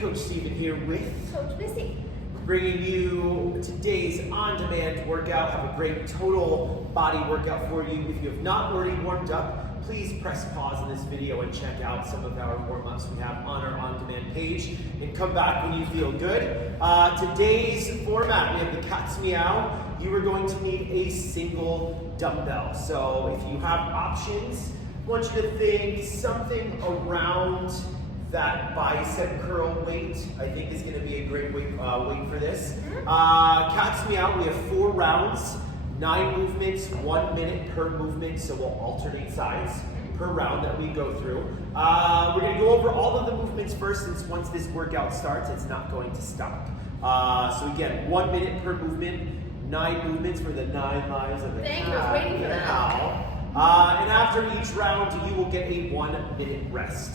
Coach Steven here with Coach Missy. We're bringing you today's on-demand workout. Have a great total body workout for you. If you have not already warmed up, please press pause on this video and check out some of our warm-ups we have on our on-demand page, and come back when you feel good. Today's format, we have the cat's meow. You are going to need a single dumbbell. So if you have options, I want you to think something around that bicep curl weight. I think is going to be a great weight for this. Cat's meow, we have 4 rounds, 9 movements, 1 minute per movement, so we'll alternate sides per round that we go through. We're going to go over all of the movements first, since once this workout starts, it's not going to stop. So again, 1 minute per movement, 9 movements for the 9 lives of the Thank you, I was waiting for that. And after each round, you will get a 1 minute rest.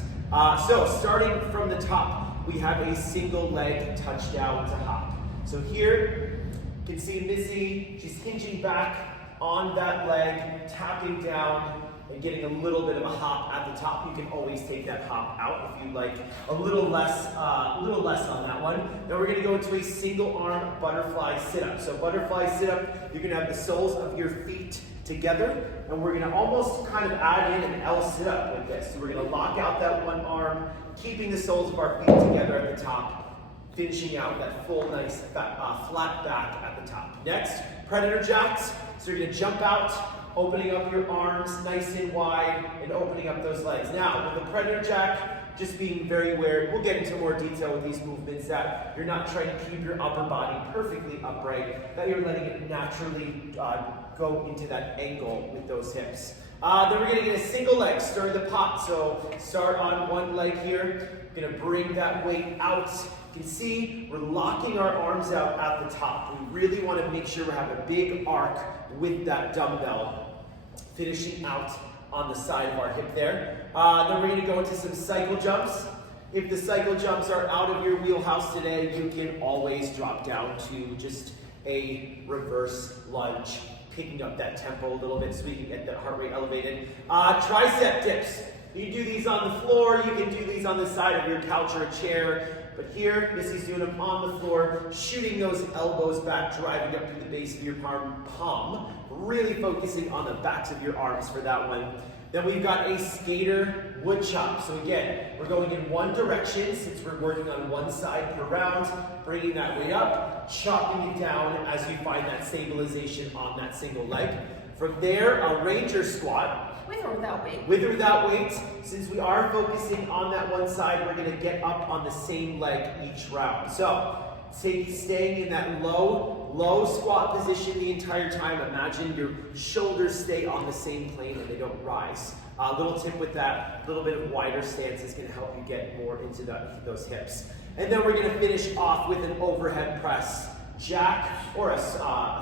So starting from the top, we have a single leg touchdown to hop. So here, you can see Missy, she's hinging back on that leg, tapping down, and getting a little bit of a hop at the top. You can always take that hop out if you like a little less on that one. Then we're gonna go into a single arm butterfly sit-up. So butterfly sit-up, you're gonna have the soles of your feet together, and we're gonna almost kind of add in an L sit-up with this. So we're gonna lock out that one arm, keeping the soles of our feet together at the top, finishing out that full nice flat back at the top. Next, predator jacks. So you're gonna jump out, opening up your arms nice and wide, and opening up those legs. Now, with the predator jack, just being very aware, we'll get into more detail with these movements, that you're not trying to keep your upper body perfectly upright, that you're letting it naturally go into that angle with those hips. Then we're gonna get a single leg, stir the pot. So start on one leg here, we're gonna bring that weight out. You can see we're locking our arms out at the top. We really wanna make sure we have a big arc with that dumbbell, finishing out on the side of our hip there. Then we're gonna go into some cycle jumps. If the cycle jumps are out of your wheelhouse today, you can always drop down to just a reverse lunge, picking up that tempo a little bit so we can get that heart rate elevated. Tricep dips. You do these on the floor, you can do these on the side of your couch or a chair. But here, Missy's doing them on the floor, shooting those elbows back, driving up to the base of your palm, really focusing on the backs of your arms for that one. Then we've got a skater wood chop. So again, we're going in one direction since we're working on one side per round, bringing that weight up, chopping it down as you find that stabilization on that single leg. From there, a ranger squat. With or without weight? With or without weight. Since we are focusing on that one side, we're gonna get up on the same leg each round. So, staying in that low squat position the entire time. Imagine your shoulders stay on the same plane and they don't rise. A little tip with that, a little bit of wider stance is gonna help you get more into those hips. And then we're gonna finish off with an overhead press jack, or a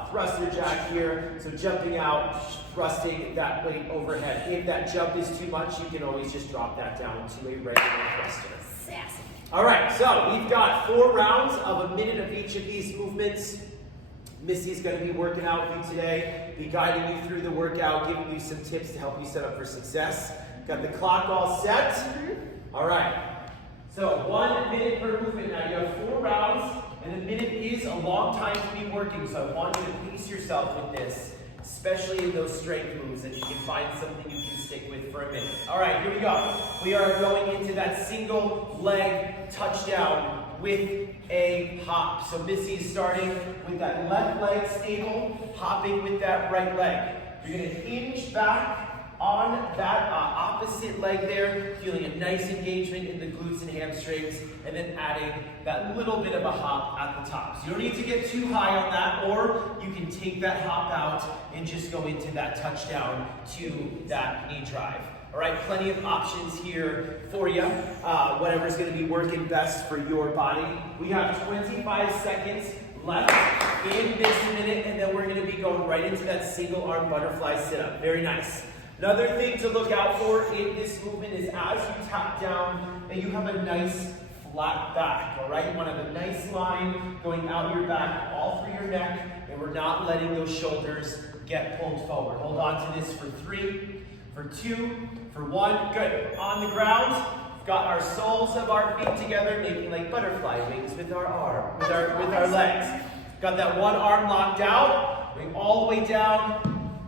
thruster jack here. So jumping out, thrusting that weight overhead. If that jump is too much, you can always just drop that down to a regular thruster. Sassy. All right, so we've got 4 rounds of a minute of each of these movements. Missy's gonna be working out with you today, be guiding you through the workout, giving you some tips to help you set up for success. Got the clock all set? All right, so 1 minute per movement. Now you have 4 rounds, and a minute is a long time to be working, so I want you to pace yourself with this, especially in those strength moves, and you can find something you can stick with for a minute. All right, here we go. We are going into that single leg touchdown with a hop. So Missy's starting with that left leg stable, hopping with that right leg. You're gonna hinge back on that opposite leg there, feeling a nice engagement in the glutes and hamstrings, and then adding that little bit of a hop at the top. So you don't need to get too high on that, or you can take that hop out and just go into that touchdown to that knee drive. All right, plenty of options here for you. Whatever's gonna be working best for your body. We have 25 seconds left in this minute, and then we're gonna be going right into that single arm butterfly sit-up. Very nice. Another thing to look out for in this movement is as you tap down, that you have a nice flat back, all right? You wanna have a nice line going out your back, all through your neck, and we're not letting those shoulders get pulled forward. Hold on to this for 3, for 2, for 1. Good. On the ground, got our soles of our feet together, making like butterfly wings with our with our legs. Got that one arm locked out, going all the way down,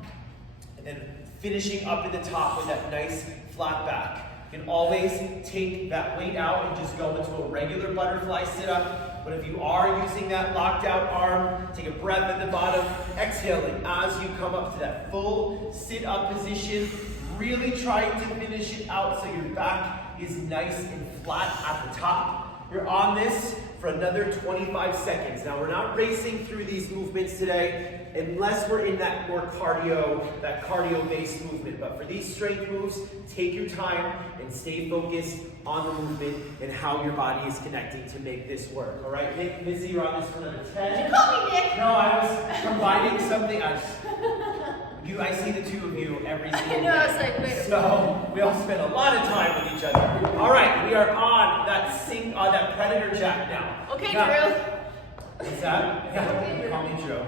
and then finishing up at the top with that nice flat back. You can always take that weight out and just go into a regular butterfly sit-up. But if you are using that locked out arm, take a breath at the bottom, exhaling as you come up to that full sit-up position, really trying to finish it out so your back is nice and flat at the top. You're on this for another 25 seconds. Now we're not racing through these movements today unless we're in that more cardio-based movement. But for these strength moves, take your time and stay focused on the movement and how your body is connecting to make this work. All right, Nick, Missy, you're on this for another 10. Did you call me Nick? No, I was combining something. I see the two of you every single day. I was like, wait. So we all spend a lot of time with each other. All right, we are on that predator jack now. Okay, now, Drew. What's that? Okay, Yeah, Drew. call me Drew.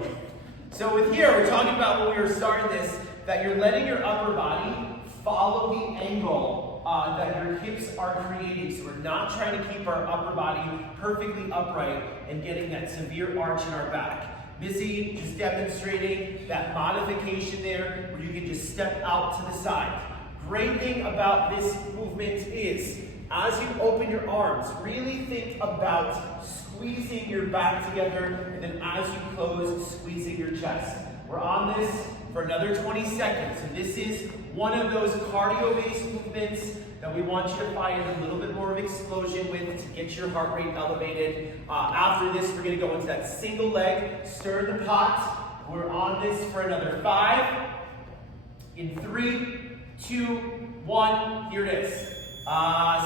So with here, we're talking about when we were starting this, that you're letting your upper body follow the angle that your hips are creating. So we're not trying to keep our upper body perfectly upright and getting that severe arch in our back. Missy just demonstrating that modification there where you can just step out to the side. Great thing about this movement is, as you open your arms, really think about squeezing your back together, and then as you close, squeezing your chest. We're on this for another 20 seconds, and this is one of those cardio-based movements that we want you to find a little bit more of explosion with to get your heart rate elevated. After this, we're going to go into that single leg, stir the pot. We're on this for another 5. In 3, 2, 1, here it is.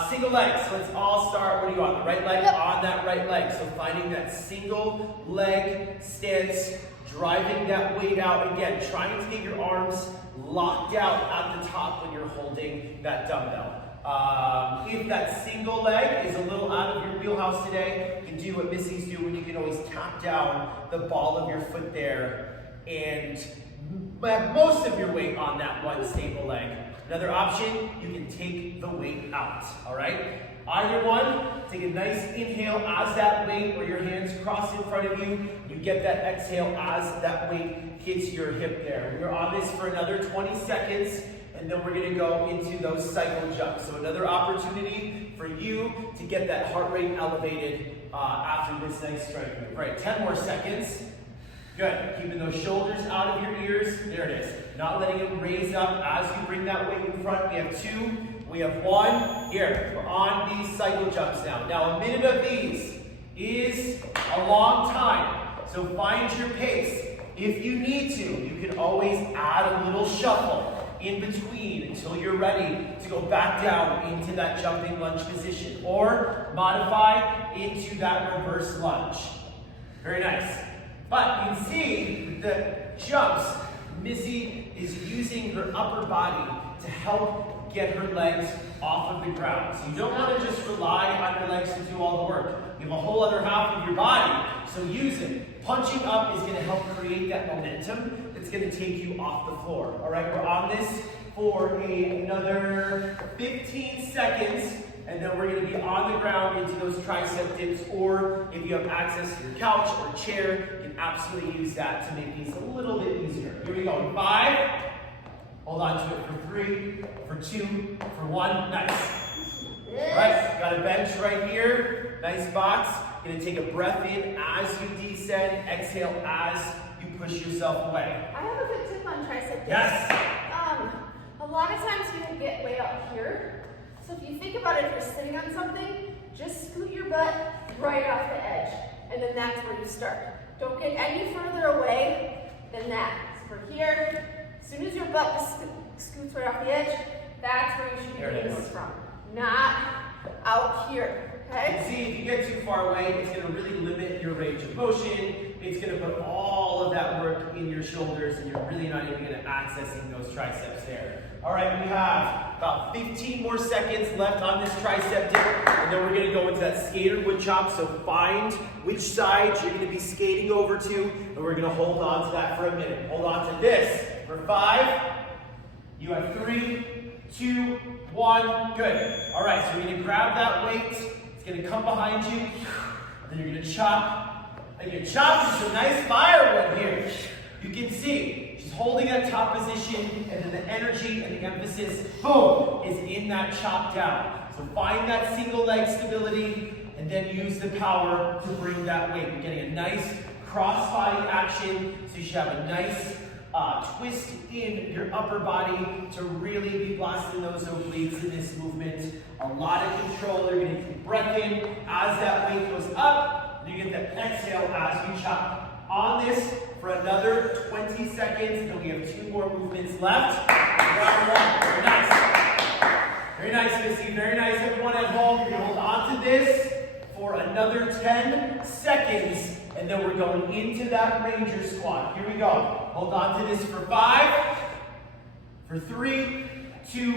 Single leg, so let's all start, what are you on? The right leg? Yep. On that right leg. So finding that single leg stance, driving that weight out. Again, trying to get your arms locked out at the top when you're holding that dumbbell. If that single leg is a little out of your wheelhouse today, you can do what Missy's doing. You can always tap down the ball of your foot there and have most of your weight on that one stable leg. Another option, you can take the weight out, all right? Either one, take a nice inhale as that weight or your hands cross in front of you. You get that exhale as that weight hits your hip there. We're on this for another 20 seconds, and then we're gonna go into those cycle jumps. So another opportunity for you to get that heart rate elevated after this nice strength move. Right, 10 more seconds. Good, keeping those shoulders out of your ears. There it is. Not letting them raise up as you bring that weight in front. We have 2, we have 1. Here, we're on these cycle jumps now. Now, a minute of these is a long time, so find your pace. If you need to, you can always add a little shuffle in between until you're ready to go back down into that jumping lunge position, or modify into that reverse lunge. Very nice. But you can see the jumps, Missy is using her upper body to help get her legs off of the ground. So you don't want to just rely on your legs to do all the work. You have a whole other half of your body, so use it. Punching up is going to help create that momentum that's going to take you off the floor. All right, we're on this for another 15 seconds. And then we're going to be on the ground into those tricep dips, or if you have access to your couch or chair, you can absolutely use that to make these a little bit easier. Here we go. 5. Hold on to it for 3, for 2, for 1. Nice. All right, got a bench right here. Nice box. Going to take a breath in as you descend. Exhale as you push yourself away. I have a good tip on tricep dips. Yes. A lot of times you can get way up here. So if you think about it, if you're sitting on something, just scoot your butt right off the edge. And then that's where you start. Don't get any further away than that. So we're here. As soon as your butt just scoots right off the edge, that's where you should be doing this from. Not out here, okay? See, if you get too far away, it's going to really limit your range of motion. It's going to put all of that work in your shoulders, and you're really not even going to accessing those triceps there. All right, we have about 15 more seconds left on this tricep dip, and then we're going to go into that skater wood chop. So find which side you're going to be skating over to, and we're going to hold on to that for a minute. Hold on to this for 5. You have 3, 2, 1, good. All right, so you're gonna grab that weight. It's gonna come behind you. Then you're gonna chop. And your chop is a nice firewood here. You can see she's holding that top position, and then the energy and the emphasis, boom, is in that chop down. So find that single leg stability, and then use the power to bring that weight. You're getting a nice cross body action, so you should have a nice twist in your upper body to really be blasting those obliques in this movement. A lot of control. You're going to keep breath in as that weight goes up. And you get that exhale as you chop. On this for another 20 seconds, and we have 2 more movements left. Very nice. Very nice, Missy. Very nice, everyone at home. You're going to hold on to this for another 10 seconds. And then we're going into that ranger squat. Here we go. Hold on to this for 5, for 3, 2,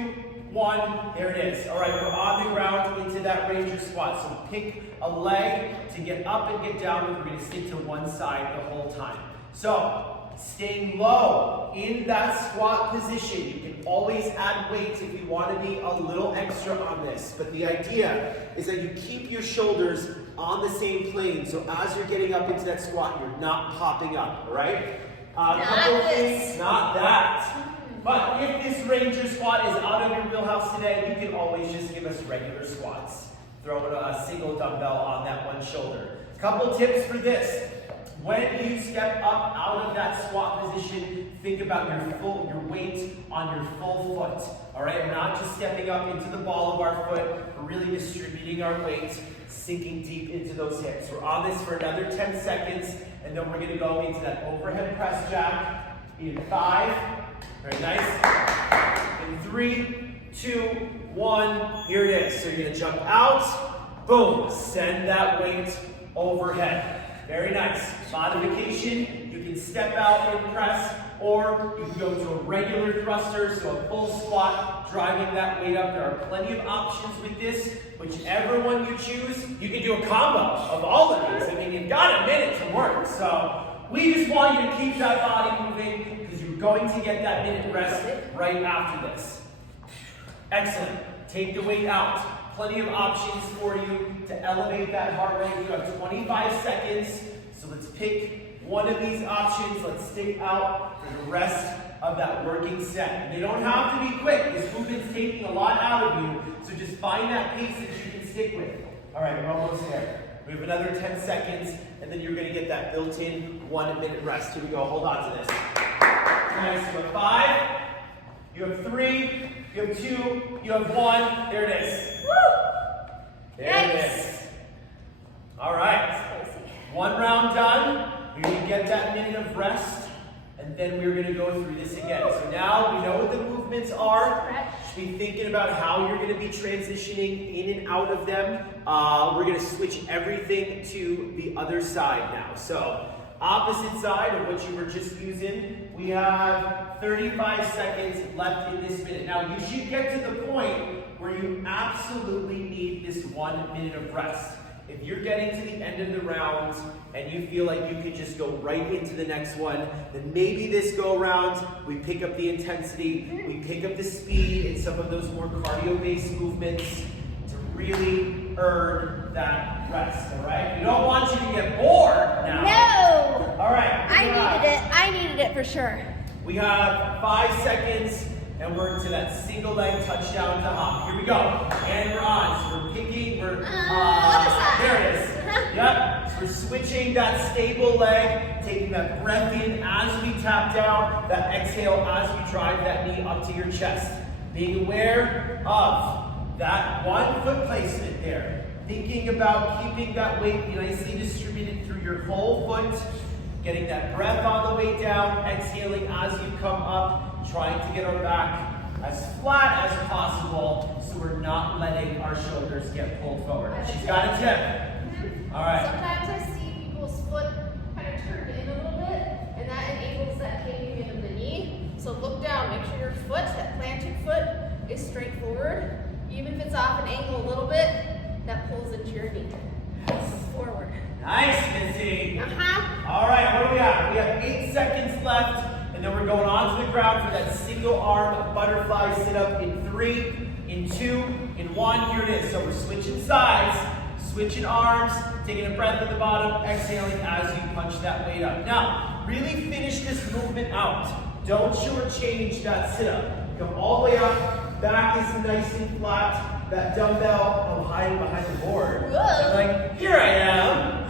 1. There it is. All right, we're on the ground into that ranger squat. So pick a leg to get up and get down with. We're going to stick to one side the whole time. So staying low in that squat position. You can always add weight if you want to be a little extra on this. But the idea is that you keep your shoulders on the same plane. So as you're getting up into that squat, you're not popping up, all right? Couple things, not that. But if this ranger squat is out of your wheelhouse today, you can always just give us regular squats. Throw a single dumbbell on that one shoulder. Couple tips for this. When you step up out of that squat position, think about your weight on your full foot. All right, we're not just stepping up into the ball of our foot, we're really distributing our weight, sinking deep into those hips. We're on this for another 10 seconds, and then we're gonna go into that overhead press jack in 5, very nice, in 3, 2, 1, here it is. So you're gonna jump out, boom, send that weight overhead. Very nice. Modification, you can step out and press, or you can go to a regular thruster, so a full squat, driving that weight up. There are plenty of options with this. Whichever one you choose, you can do a combo of all of these. I mean, you've got a minute to work, so we just want you to keep that body moving because you're going to get that minute rest right after this. Excellent. Take the weight out. Plenty of options for you to elevate that heart rate. You have 25 seconds, so let's pick one of these options. Let's stick out for the rest of that working set. And they don't have to be quick. This movement's taking a lot out of you, so just find that pace that you can stick with. All right, we're almost there. We have another 10 seconds, and then you're going to get that built-in 1 minute rest. Here we go. Hold on to this. Nice. You have 5. You have 3. You have 2, you have 1, there it is. Woo! There it is. All right, 1 round done. We're gonna get that minute of rest, and then we're gonna go through this again. So now we know what the movements are. Should be thinking about how you're gonna be transitioning in and out of them. We're gonna switch everything to the other side now. So opposite side of what you were just using, we have 35 seconds left in this minute. Now you should get to the point where you absolutely need this 1 minute of rest. If you're getting to the end of the round and you feel like you can just go right into the next one, then maybe this go around, we pick up the intensity, we pick up the speed in some of those more cardio-based movements to really earn that rest, all right? We don't want you to get bored now. No! All right. I needed it for sure. We have 5 seconds, and we're into that single leg touchdown to hop. Here we go. And we're on. So we're picking, other side. There it is. Yep. So we're switching that stable leg, taking that breath in as we tap down, that exhale as we drive that knee up to your chest. Being aware of that 1 foot placement there. Thinking about keeping that weight nicely distributed through your whole foot. Getting that breath on the way down, exhaling as you come up, trying to get our back as flat as possible so we're not letting our shoulders get pulled forward. She's got a tip. All right. Sometimes I see people's foot kind of turned in a little bit, and that enables that caving in of the knee. So look down, make sure your foot, that planted foot, is straight forward. Even if it's off an angle a little bit, that pulls into your knee. Forward. Nice, Missy. Uh-huh. All right, what do we have? We have 8 seconds left, and then we're we're going onto the ground for that single arm butterfly sit up in 3, in 2, in 1. Here it is. So we're switching sides, switching arms, taking a breath at the bottom, exhaling as you punch that weight up. Now, really finish this movement out. Don't shortchange that sit up. Come all the way up, back is nice and flat. That dumbbell, I'm hiding behind the board. I'm like, here I am.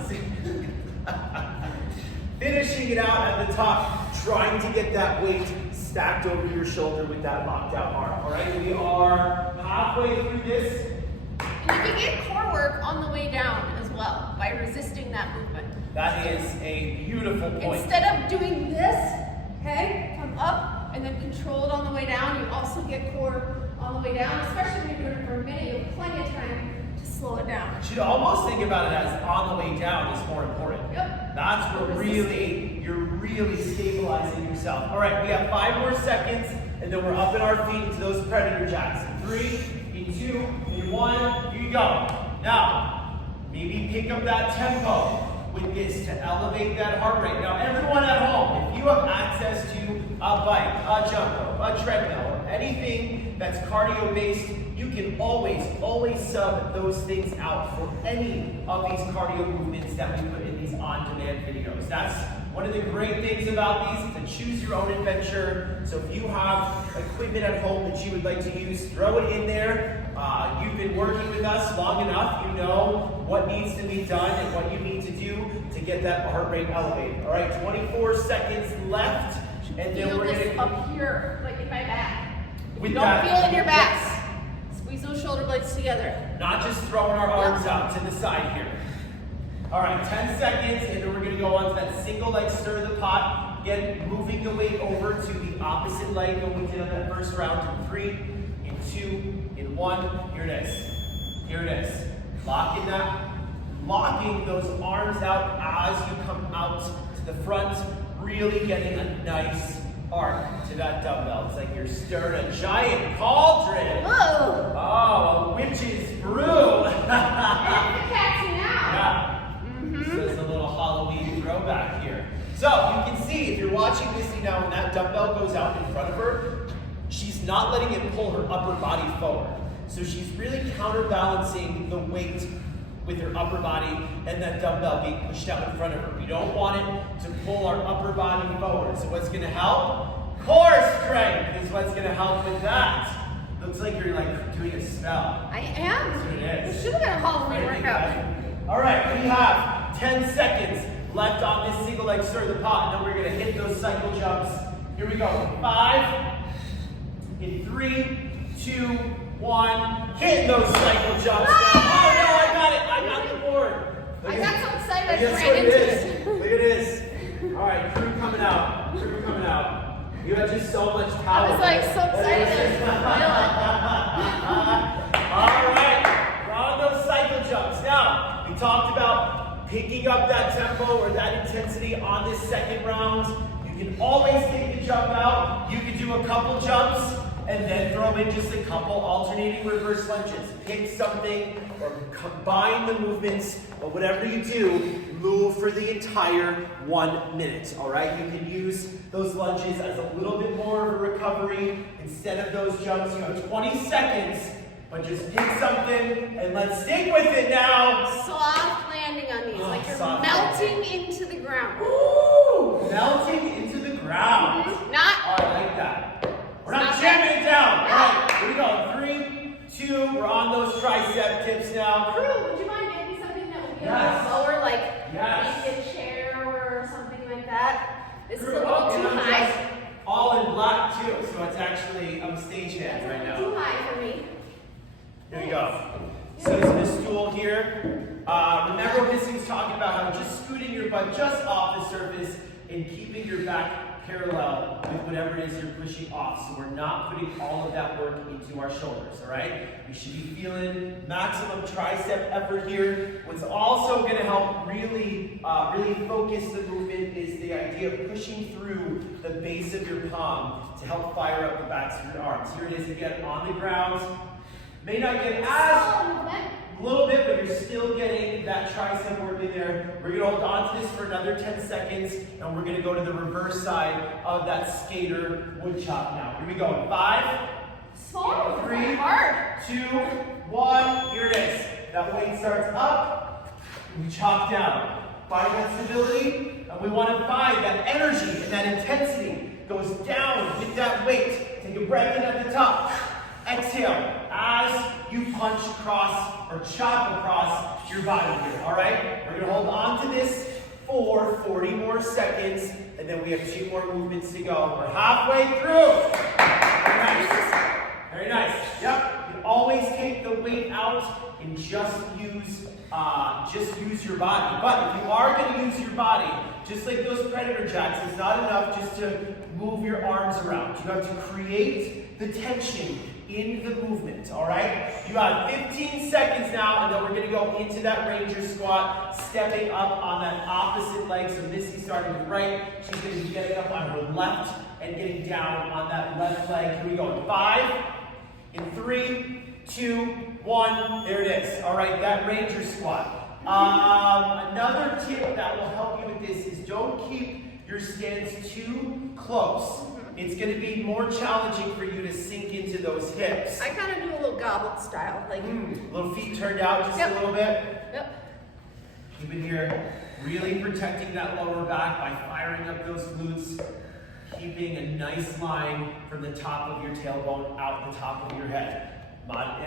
Finishing it out at the top, trying to get that weight stacked over your shoulder with that locked out arm. All right, we are halfway through this. And you can get core work on the way down as well by resisting that movement. That is a beautiful point. Instead of doing this, okay, come up and then control it on the way down, you also get core on the way down, especially when you're doing it for a minute, you have plenty of time to slow it down. You should almost think about it as on the way down is more important. Yep. That's where you're really stabilizing yourself. All right, we have 5 more seconds, and then we're up in our feet into those predator jacks. In 3, in 2, in 1, here you go. Now, maybe pick up that tempo with this to elevate that heart rate. Now, everyone at home, if you have access to a bike, a jump rope, a treadmill, or anything that's cardio-based, you can always sub those things out for any of these cardio movements that we put in these on-demand videos. That's one of the great things about these, to choose your own adventure. So if you have equipment at home that you would like to use, throw it in there. You've been working with us long enough, you know what needs to be done and what you need to do to get that heart rate elevated. All right, 24 seconds left, and then we're gonna up here, like in my back. With Don't that, feel it in your back. yes. Squeeze those shoulder blades together. Not just throwing our arms out to the side here. All right, 10 seconds, and then we're gonna go on to that single leg stir the pot. Again, moving the weight over to the opposite leg that we did on that first round. In 3, in 2, in 1. Here it is. Here it is. Locking those arms out as you come out to the front. Really getting a nice arc to that dumbbell. It's like you're stirring a giant cauldron. Whoa! Oh, a witch's brew. And the cat's now. Yeah. This is a little Halloween throwback here. So you can see, if you're watching Missy now, when that dumbbell goes out in front of her, she's not letting it pull her upper body forward. So she's really counterbalancing the weight with her upper body and that dumbbell being pushed out in front of her. We don't want it to pull our upper body forward. So what's gonna help? Core strength is what's gonna help with that. Looks like you're like doing a spell. I am. That's what it is. This should have been a Halloween workout. All right, we have 10 seconds left on this single leg stir the pot. And then we're gonna hit those cycle jumps. Here we go. 5, in 3, 2, 1. Hitting those cycle jumps now. Oh no, I got it. I got the board. I got so excited I Guess ran what it into is? it. Look at this. All right, crew coming out. Crew coming out. You have just so much power. I was like so excited. All right, we're on those cycle jumps. Now, we talked about picking up that tempo or that intensity on this second round. You can always take the jump out. You can do a couple jumps and then throw in just a couple alternating reverse lunges. Pick something or combine the movements, but whatever you do, move for the entire 1 minute, all right? You can use those lunges as a little bit more of a recovery. Instead of those jumps, you have 20 seconds, but just pick something and let's stick with it now. Soft landing on these, like you're melting into the ground. Ooh, melting into the ground. Not. Oh, I like that. We're not jamming it down. All right, here we go. 3, 2, we're on those tricep dips now. Crew, would you mind maybe something that would be a Yes. little lower, like Yes. maybe a chair or something like that? This is a Crew, little and too I'm high. just all in black too, so it's actually, I'm stagehand right now. Too high for me. Here we go. So this is a stool here. Remember what Missy's talking about, how just scooting your butt just off the surface and keeping your back parallel with whatever it is you're pushing off. So we're not putting all of that work into our shoulders, all right? You should be feeling maximum tricep effort here. What's also going to help really focus the movement is the idea of pushing through the base of your palm to help fire up the backs of your arms. Here it is again on the ground. May not get as a little bit, but you're still getting that tricep work in there. We're gonna hold on to this for another 10 seconds, and we're gonna go to the reverse side of that skater wood chop now. Here we go. 5, Small, 3, hard. 2, 1. Here it is. That weight starts up, we chop down. Find that stability, and we want to find that energy and that intensity goes down with that weight. Take a breath in at the top. Exhale as you punch across or chop across your body here, all right? We're going to hold on to this for 40 more seconds, and then we have 2 more movements to go. We're halfway through. Very nice. Very nice. Yep. You can always take the weight out and just use your body. But if you are going to use your body, just like those predator jacks, it's not enough just to move your arms around. You have to create the tension in the movement, all right? You have 15 seconds now, and then we're going to go into that ranger squat, stepping up on that opposite leg. So Missy starting with right. She's going to be getting up on her left and getting down on that left leg. Here we go in 5, in 3, 2, 1. There it is. All right, that ranger squat. Another tip that will help you with this is don't keep your stance too close. It's going to be more challenging for you to sink into those hips. I kind of do a little goblet style, like little feet turned out just a little bit. Yep. Keep it here. Really protecting that lower back by firing up those glutes. Keeping a nice line from the top of your tailbone out the top of your head. Not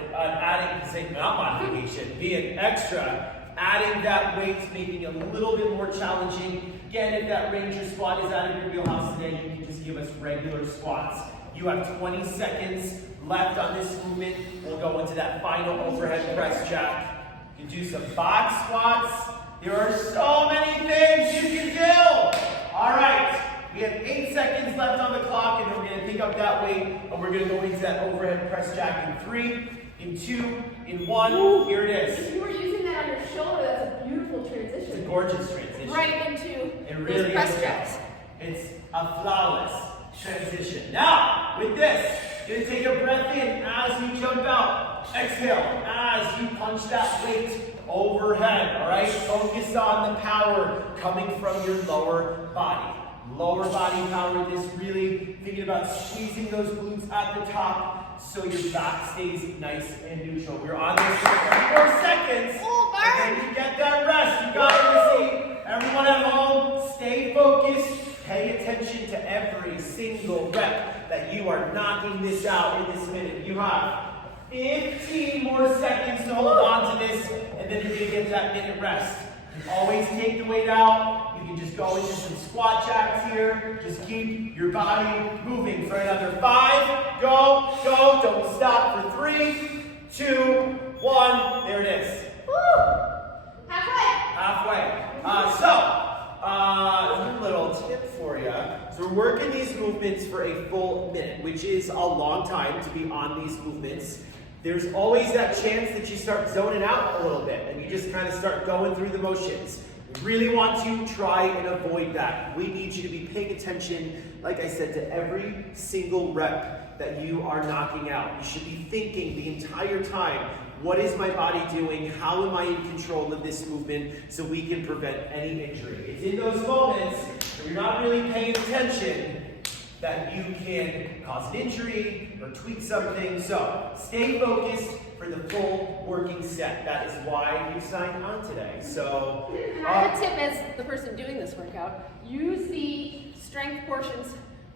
modification, being extra. Adding that weight, making it a little bit more challenging. Again, if that ranger squat is out of your wheelhouse today, you can just give us regular squats. You have 20 seconds left on this movement. We'll go into that final overhead press jack. You can do some box squats. There are so many things you can do. All right, we have 8 seconds left on the clock, and then we're gonna pick up that weight, and we're gonna go into that overhead press jack in 3, in 2, in 1. Here it is. If you were using that on your shoulder, that's a beautiful transition. It's a gorgeous transition. Right into it really those press jacks. It's a flawless transition. Now, with this, you're gonna take a breath in as you jump out. Exhale as you punch that weight overhead. All right, focus on the power coming from your lower body. Lower body power. This really thinking about squeezing those glutes at the top so your back stays nice and neutral. We're on this for 30 more seconds. And then you get that rest. You got it, Missy. Everyone at home, stay focused. Pay attention to every single rep that you are knocking this out in this minute. You have 15 more seconds to hold on to this, and then you're going to get that minute rest. You can always take the weight out. You can just go into some squat jacks here. Just keep your body moving for another 5. Go, go. Don't stop for 3, 2, 1. There it is. Woo! Halfway. Halfway. A little tip for you. So we're working these movements for a full minute, which is a long time to be on these movements. There's always that chance that you start zoning out a little bit and you just kind of start going through the motions. We really want to try and avoid that. We need you to be paying attention, like I said, to every single rep that you are knocking out. You should be thinking the entire time, what is my body doing? How am I in control of this movement so we can prevent any injury? It's in those moments where you're not really paying attention that you can cause an injury or tweak something. So stay focused for the full working set. That is why you signed on today. So I have a tip as the person doing this workout. Use the strength portions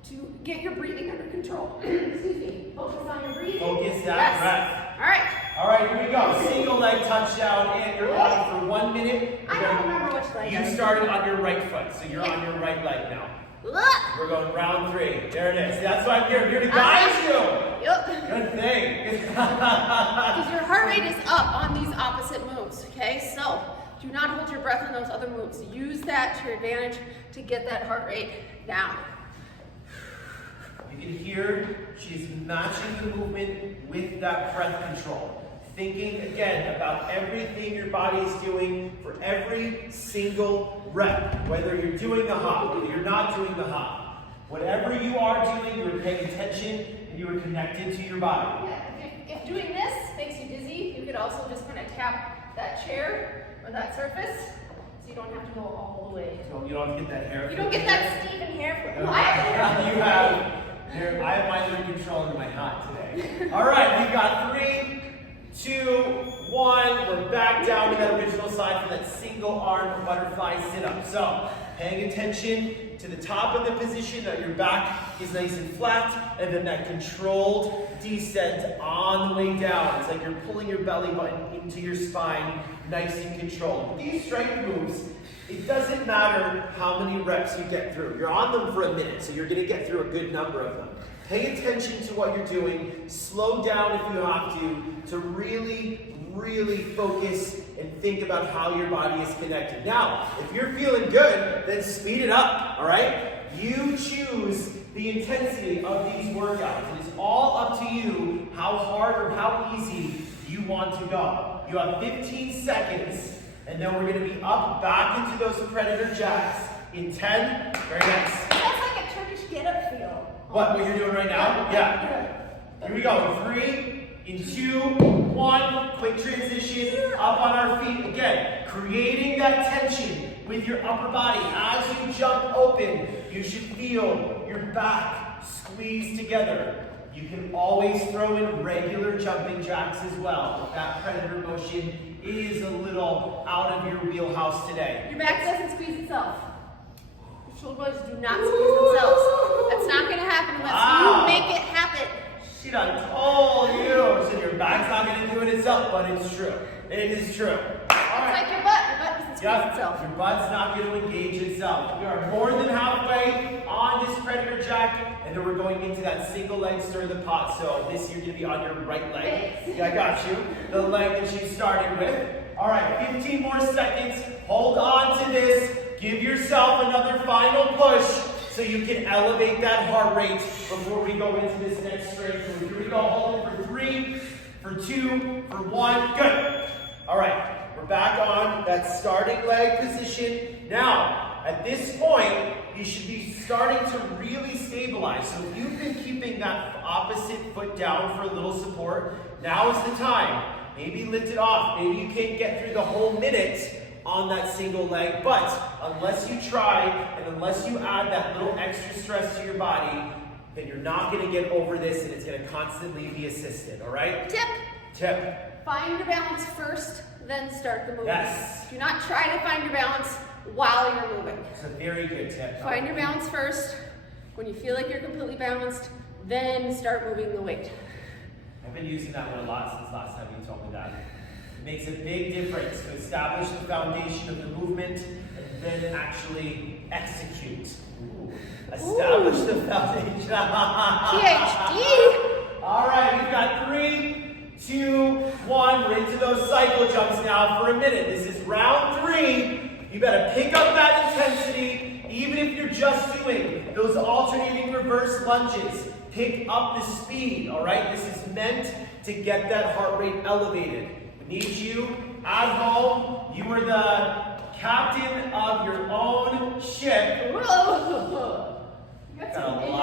to get your breathing under control. Excuse me. Focus on your breathing. Focus that breath. All right. All right, here we go. Single leg touchdown, and you're on for 1 minute. I don't remember which leg. You started on your right foot, so you're on your right leg now. We're going round 3. There it is. That's why I'm here. I'm here to guide you. Yep. Good thing. Because your heart rate is up on these opposite moves, okay? So do not hold your breath on those other moves. Use that to your advantage to get that heart rate down. You can hear she's matching the movement with that breath control. Thinking again about everything your body is doing for every single rep. Whether you're doing the hop, whether you're not doing the hop. Whatever you are doing, you're paying attention and you are connected to your body. Yeah, if doing this makes you dizzy, you could also just kind of tap that chair or that surface, so you don't have to go all the way. So you don't have to get that hair. You don't get that Stephen hair. No. I have hair. You have. I have my under control under my hat today. All right, we've got 3, 2, 1. We're back down to that original side for that single arm butterfly sit-up. So, paying attention to the top of the position, that your back is nice and flat, and then that controlled descent on the way down. It's like you're pulling your belly button into your spine, nice and controlled. With these strength moves, it doesn't matter how many reps you get through. You're on them for a minute, so you're going to get through a good number of them. Pay attention to what you're doing. Slow down if you have to really focus and think about how your body is connected. Now, if you're feeling good, then speed it up, all right? You choose the intensity of these workouts. It is all up to you how hard or how easy you want to go. You have 15 seconds, and then we're going to be up back into those predator jacks in 10. Very nice. That's like a Turkish get-up feel. What you're doing right now? Yeah. Here we go. 3, 2, 1. Quick transition. Up on our feet. Again, creating that tension with your upper body. As you jump open, you should feel your back squeeze together. You can always throw in regular jumping jacks as well. If that predator motion is a little out of your wheelhouse today. Your back doesn't squeeze itself. Your shoulders do not squeeze themselves. That's not going to happen unless you make it happen. She done told you. So your back's not going to do it itself, but it's true. It is true. All right. It's like your butt. Your butt doesn't squeeze itself. Your butt's not going to engage itself. We are more than halfway on this predator jack, and then we're going into that single leg stir the pot. So this you're going to be on your right leg. Yeah, I got you. The leg that you started with. All right, 15 more seconds. Hold on to this. Give yourself another final push so you can elevate that heart rate before we go into this next strength move. Here we go. Hold it for 3, for 2, for 1. Good. All right. We're back on that starting leg position. Now, at this point, you should be starting to really stabilize. So if you've been keeping that opposite foot down for a little support, now is the time. Maybe lift it off. Maybe you can't get through the whole minute on that single leg, but unless you try and unless you add that little extra stress to your body, then you're not going to get over this, and it's going to constantly be assisted, all right? Tip. Find your balance first, then start the movement. Yes. Do not try to find your balance while you're moving. It's a very good tip. Find your balance first. When you feel like you're completely balanced, then start moving the weight. I've been using that one a lot since last time you told me that. It makes a big difference to establish the foundation of the movement and then actually execute. Ooh. Establish the foundation. PhD! All right, we've got 3, 2, 1. We're into those cycle jumps now for a minute. This is round 3. You better pick up that intensity, even if you're just doing those alternating reverse lunges. Pick up the speed, all right? This is meant to get that heart rate elevated. We need you at home. You are the captain of your own ship. Whoa! You got some big I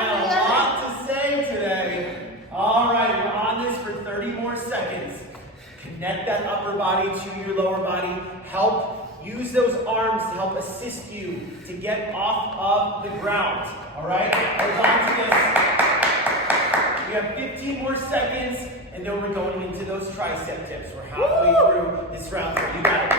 have a lot to say today. All right, we're on this for 30 more seconds. Connect that upper body to your lower body. Use those arms to help assist you to get off of the ground. All right? Hold on to this. We have 15 more seconds, and then we're going into those tricep dips. We're halfway through this round. So you got it.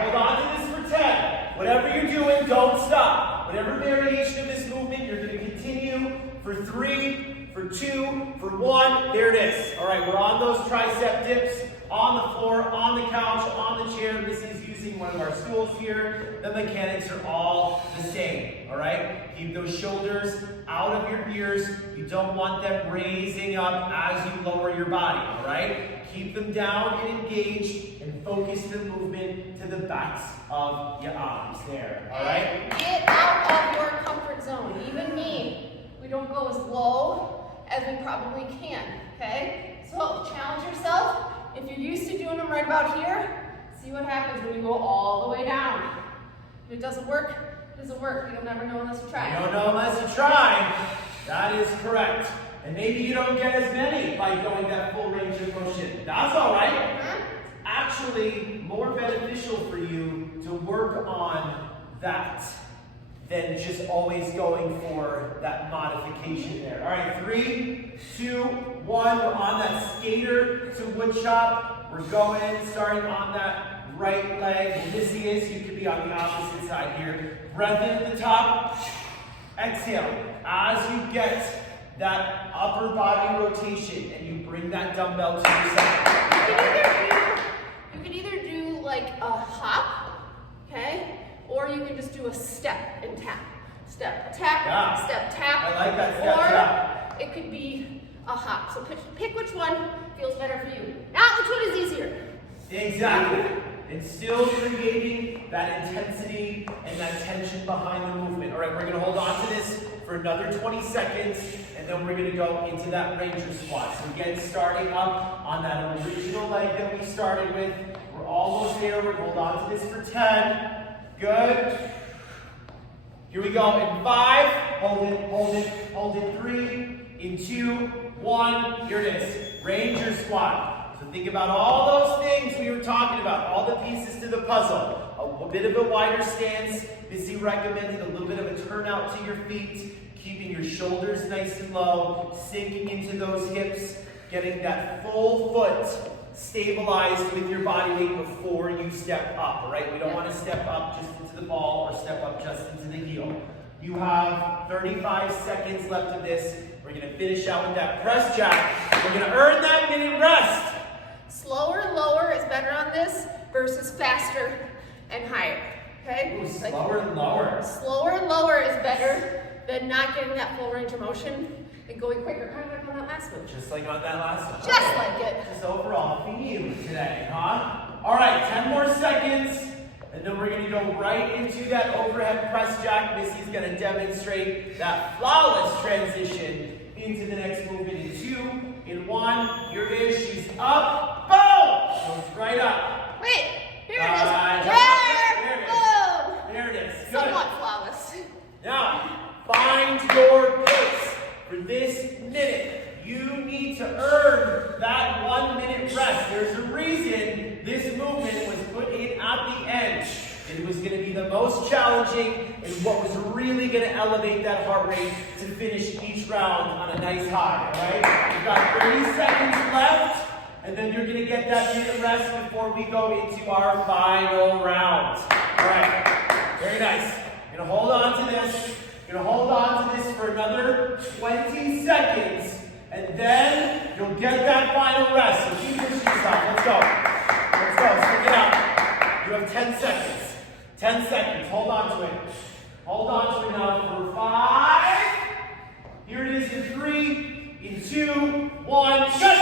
Hold on to this for 10. Whatever you're doing, don't stop. Whatever variation of this movement, you're going to continue for 3, for 2, for 1. There it is. All right, we're on those tricep dips. On the floor, on the couch, on the chair. This is using one of our stools here. The mechanics are all the same, all right? Keep those shoulders out of your ears. You don't want them raising up as you lower your body, all right? Keep them down and engaged and focus the movement to the backs of your arms there, all right? Get out of your comfort zone. Even me, we don't go as low as we probably can, okay? So challenge yourself. If you're used to doing them right about here, see what happens when you go all the way down. If it doesn't work, it doesn't work. You'll never know unless you try. You don't know unless you try. That is correct. And maybe you don't get as many by going that full range of motion. That's all right. Actually, more beneficial for you to work on that than just always going for that modification there. All right, 3, 2, 1. We're on that skater to wood chop. We're going, starting on that right leg. Odysseus, you could be on the opposite side here. Breath in at the top. Exhale. As you get that upper body rotation and you bring that dumbbell to your side. You can either do like a hop, okay? Or you can just do a step and tap. Step, tap, yeah. Step, tap. I like that step, tap. It could be a hop. So pick which one feels better for you. Not which one is easier. Exactly. And still creating that intensity and that tension behind the movement. All right, we're gonna hold on to this for another 20 seconds, and then we're gonna go into that ranger squat. So again, starting up on that original leg that we started with. We're almost there. We're gonna hold on to this for 10. Good. Here we go in 5. Hold it, hold it, hold it. 3, in 2, 1. Here it is. Ranger squat. So think about all those things we were talking about, all the pieces to the puzzle. A bit of a wider stance. Missy recommended a little bit of a turnout to your feet, keeping your shoulders nice and low, sinking into those hips, getting that full foot stabilized with your body weight before you step up, all right? We don't want to step up just into the ball or step up just into the heel. You have 35 seconds left of this. We're going to finish out with that press jack. We're going to earn that minute rest. Slower and lower is better on this versus faster and higher, okay? Ooh, slower and lower. Slower and lower is better than not getting that full range of motion and going quicker, kind of like on that last move. Just like on that last one. Just like it. Just overall theme today, huh? All right, 10 more seconds, and then we're gonna go right into that overhead press jack. Missy's gonna demonstrate that flawless transition into the next movement in 2, in 1. Here it is, she's up, boom! Goes right up. Wait, here it is. There it is. Boom. There it is, good. Somewhat flawless. Now, find your pace. For this minute, you need to earn that 1 minute rest. There's a reason this movement was put in at the end. It was going to be the most challenging and what was really going to elevate that heart rate to finish each round on a nice high, all right? We've got 30 seconds left, and then you're going to get that minute rest before we go into our final round. All right, very nice. You're going to hold on to this. You're going to hold on to this for another 20 seconds, and then you'll get that final rest. So keep pushing yourself. Let's go. Let's go. Stick it out. You have 10 seconds. 10 seconds. Hold on to it. Hold on to it now for 5. Here it is in 3, in 2, 1. Good.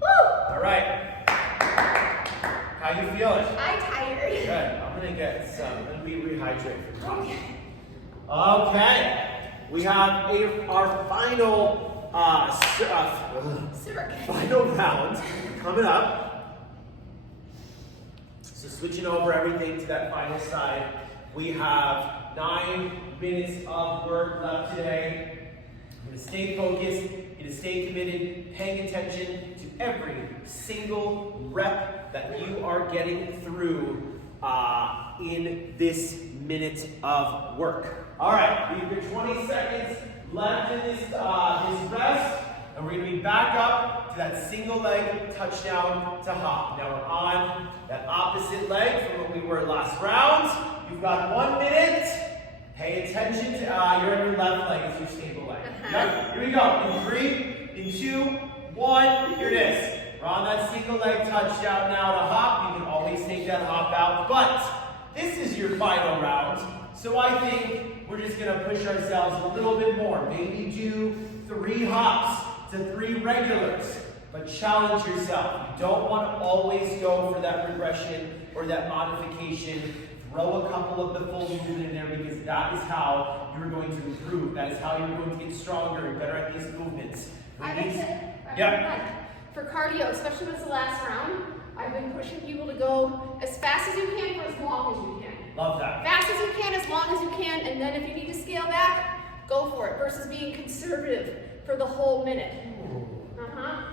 Woo! All right. How you feeling? I'm tired. Good. I'm going to get some. Let me rehydrate for you. Okay, we have our final final round coming up. So switching over everything to that final side, we have 9 minutes of work left today. I'm going to stay focused, I'm going to stay committed, paying attention to every single rep that you are getting through in this minute of work. All right, we've got 20 seconds left in this rest, and we're going to be back up to that single leg touchdown to hop. Now we're on that opposite leg from what we were last round. You've got 1 minute. Pay attention to, you're on your left leg as your stable leg. Yep. Here we go. In 3, in 2, 1. Here it is. We're on that single leg touchdown now to hop. You can always take that hop out, but this is your final round. So I think we're just going to push ourselves a little bit more. Maybe do 3 hops to 3 regulars, but challenge yourself. You don't want to always go for that regression or that modification. Throw a couple of the full movement in there because that is how you're going to improve. That is how you're going to get stronger and better at these movements. For cardio, especially when it's the last round, I've been pushing people to go as fast as you can for as long as you can. Love that. Fast as you can, as long as you can, and then if you need to scale back, Go for it, versus being conservative for the whole minute.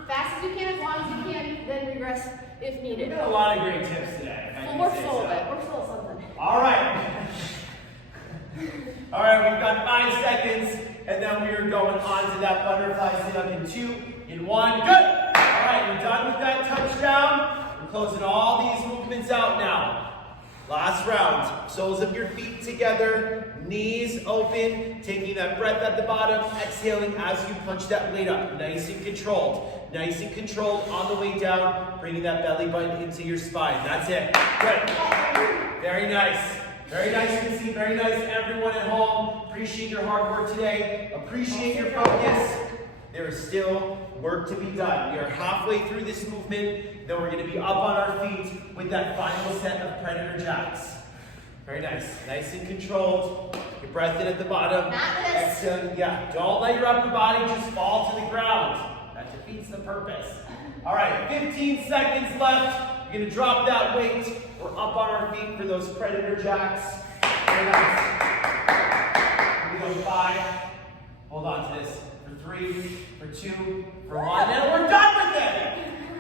Fast as you can, as long as you can, then regress if needed. We got a lot of great tips today. We're full of it. We're full of something. All right. All right, we've got 5 seconds, and then we are going on to that butterfly sit-up in 2, in 1. Good. All right, we're done with that touchdown. We're closing all these movements out now. Last round. Soles of your feet together, knees open, taking that breath at the bottom, exhaling as you punch that weight up. Nice and controlled. Nice and controlled on the way down, bringing that belly button into your spine. That's it. Good. Very nice. Very nice, you can see. Very nice, everyone at home. Appreciate your hard work today. Appreciate your focus. There is still work to be done. We are halfway through this movement. Then we're going to be up on our feet with that final set of predator jacks. Very nice. Nice and controlled. Your breath in at the bottom. Exhale. Yeah. Don't let your upper body just fall to the ground. That defeats the purpose. All right. 15 seconds left. You're going to drop that weight. We're up on our feet for those predator jacks. Very nice. Here we go. 5. Hold on to this. For 3, for 2, for 1, and we're done with it!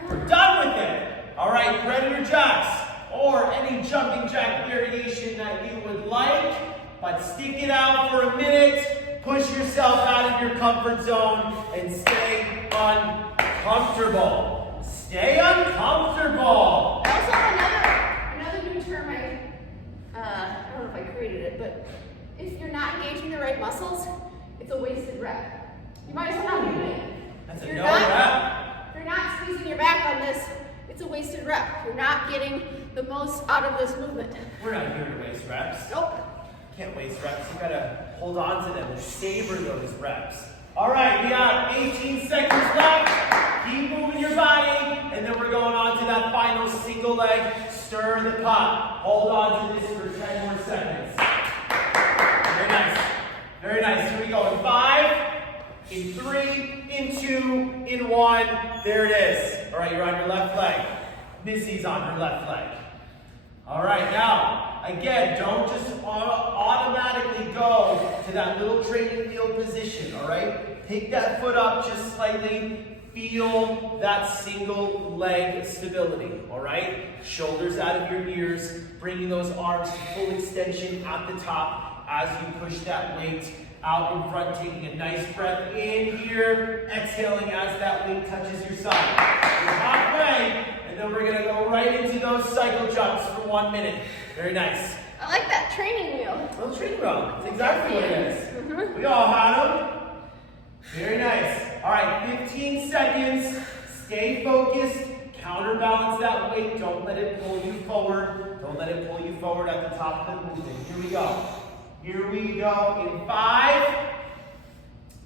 We're done with it! All right, predator jacks, or any jumping jack variation that you would like, but stick it out for a minute, push yourself out of your comfort zone, and stay uncomfortable. Stay uncomfortable! Also, another new term, I don't know if I created it, but if you're not engaging the right muscles, it's a wasted rep. You might as well not be doing it. That's a no rep. If you're not squeezing your back on this, it's a wasted rep. You're not getting the most out of this movement. We're not here to waste reps. Nope. Can't waste reps. You gotta hold on to them and savor those reps. All right, we have 18 seconds left. Keep moving your body, and then we're going on to that final single leg. Stir the pot. Hold on to this for 10 more seconds. Very nice. Very nice. Here we go. In 5. In 3, in 2, in 1, there it is. All right, you're on your left leg. Missy's on her left leg. All right, now, again, don't just automatically go to that little training field position, all right? Pick that foot up just slightly. Feel that single leg stability, all right? Shoulders out of your ears, bringing those arms to full extension at the top as you push that weight out in front, taking a nice breath in here, exhaling as that weight touches your side. You're halfway, and then we're going to go right into those cycle jumps for 1 minute. Very nice. I like that training wheel. Well, training wheel. That's exactly what it is. We all had them. Very nice. All right, 15 seconds. Stay focused. Counterbalance that weight. Don't let it pull you forward. Don't let it pull you forward at the top of the movement. Here we go. Here we go. In 5,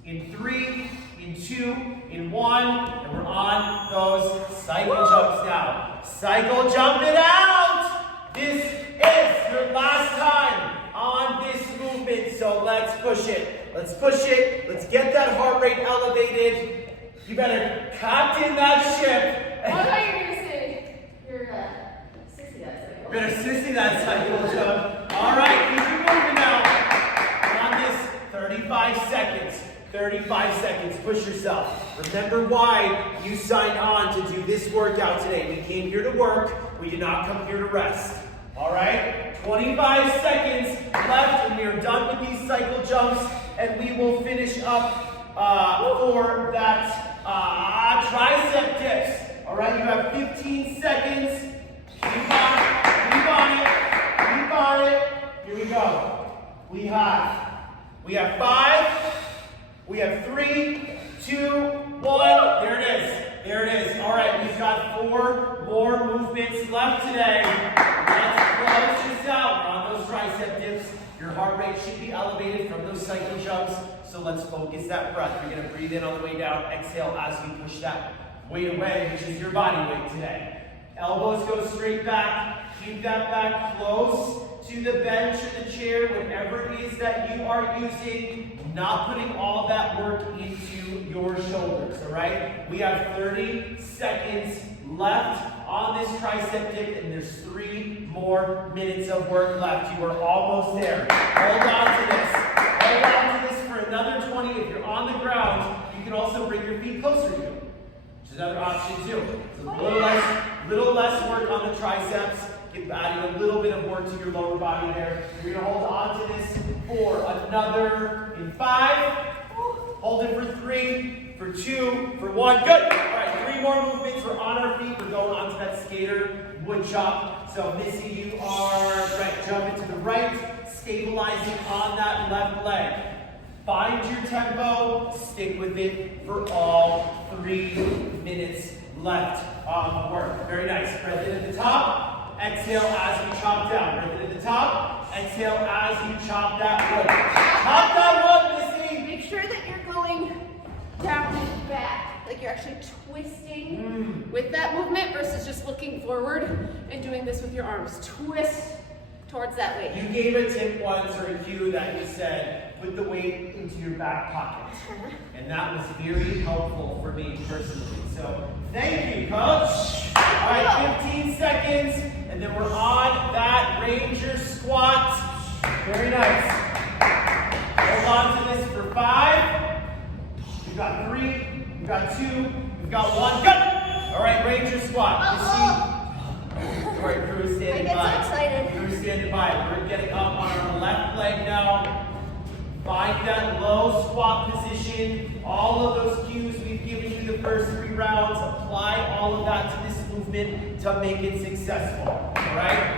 in 3, in 2, in 1, and we're on those cycle jumps now. Cycle jump it out! This is your last time on this movement, so let's push it. Let's push it. Let's get that heart rate elevated. You better captain that ship. I thought you were going to say you're sissy that cycle. You better sissy that cycle jump. All right, keep it moving now. 35 seconds. 35 seconds. Push yourself. Remember why you signed on to do this workout today. We came here to work. We did not come here to rest. All right? 25 seconds left, and we are done with these cycle jumps, and we will finish up for that tricep dips. All right? You have 15 seconds. Keep on it. Keep on it. Keep on it. Here we go. We have 5, we have 3, 2, 1. There it is. There it is. All right, we've got 4 more movements left today. Let's close this out. We're on those tricep dips. Your heart rate should be elevated from those cycle jumps. So let's focus that breath. You're going to breathe in on the way down. Exhale as you push that weight away, which is your body weight today. Elbows go straight back. Keep that back close to the bench or the chair, whatever it is that you are using, not putting all that work into your shoulders, all right? We have 30 seconds left on this tricep dip, and there's 3 more minutes of work left. You are almost there. Hold on to this. Hold on to this for another 20. If you're on the ground, you can also bring your feet closer to you, which is another option too. It's a little less work on the triceps, adding a little bit of work to your lower body there. You're gonna hold on to this for another in 5. Hold it for 3, for 2, for 1. Good. All right, 3 more movements. We're on our feet. We're going onto that skater wood chop. So Missy, you are right. Jump into the right, stabilizing on that left leg. Find your tempo. Stick with it for all 3 minutes left of work. Very nice. Breath in at the top. Exhale as you chop down. Breath in at the top. Exhale as you chop that wood. Chop that wood, Missy. Make sure that you're going down and back, like you're actually twisting with that movement versus just looking forward and doing this with your arms. Twist towards that weight. You gave a tip once or a cue that you said, put the weight into your back pocket. And that was very helpful for me personally. So thank you, coach. All right, 15 seconds, and then we're on that Ranger squat. Very nice. Hold on to this for 5. We've got 3, we've got 2, we've got 1. Good. All right, Ranger squat. All right, crew is standing by. I get so excited. Crew is standing by. We're getting up on our left leg now. Find that low squat position. All of those cues we've given you the first 3 rounds. Apply all of that to this movement to make it successful. All right,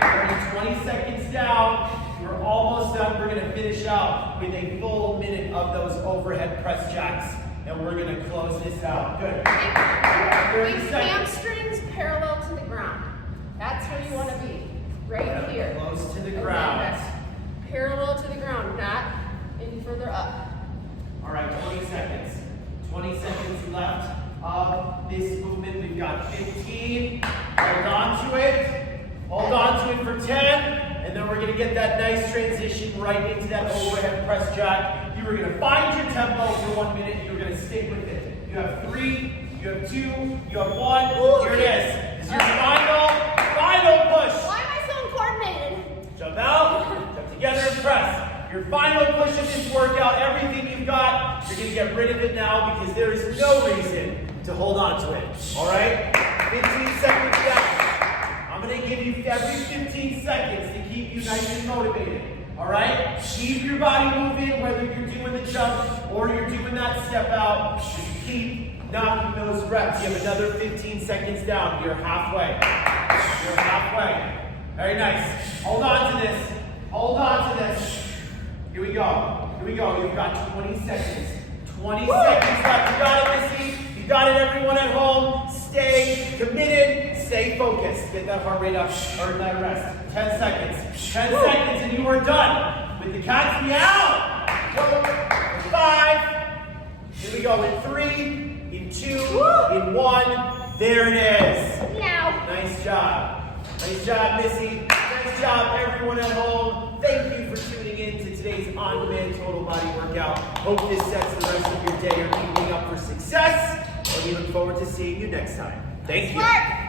we're 20 seconds down. We're almost done. We're going to finish out with a full minute of those overhead press jacks. And we're going to close this out. Good. 30 seconds. Hamstrings parallel to the ground. That's where you want to be. Right here. Close to the ground. Parallel to the ground, not any further up. All right, 20 seconds. 20 seconds left of this movement. We've got 15. Hold on to it. Hold on to it for 10. And then we're going to get that nice transition right into that overhead press jack. You are going to find your tempo for 1 minute. You're going to stick with it. You have 3, you have 2, you have 1. Here it is. This is your final push. Why am I so uncoordinated? Jump out, jump together and press. Your final push of this workout, everything you've got, you're going to get rid of it now because there is no reason to hold on to it. All right? 15 seconds down. I'm going to give you every 15 seconds to keep you nice and motivated. All right? Keep your body moving, whether you're doing the jump or you're doing that step out. Just keep knocking those reps. You have another 15 seconds down. You're halfway. You're halfway. Very nice. Hold on to this. Hold on to this. Here we go. Here we go. You've got 20 seconds. 20 seconds left. You got it, Missy. You got it, everyone at home. Stay committed. Stay focused. Get that heart rate up. Earn that rest. 10 seconds. 10 seconds and you are done with the cat's meow. 5. Here we go in 3, in 2, in 1. There it is. Meow. Nice job. Nice job, Missy. Nice job, everyone at home. Thank you for tuning in to today's on-demand total body workout. Hope this sets the rest of your day or evening up for success. And we look forward to seeing you next time. Thank you.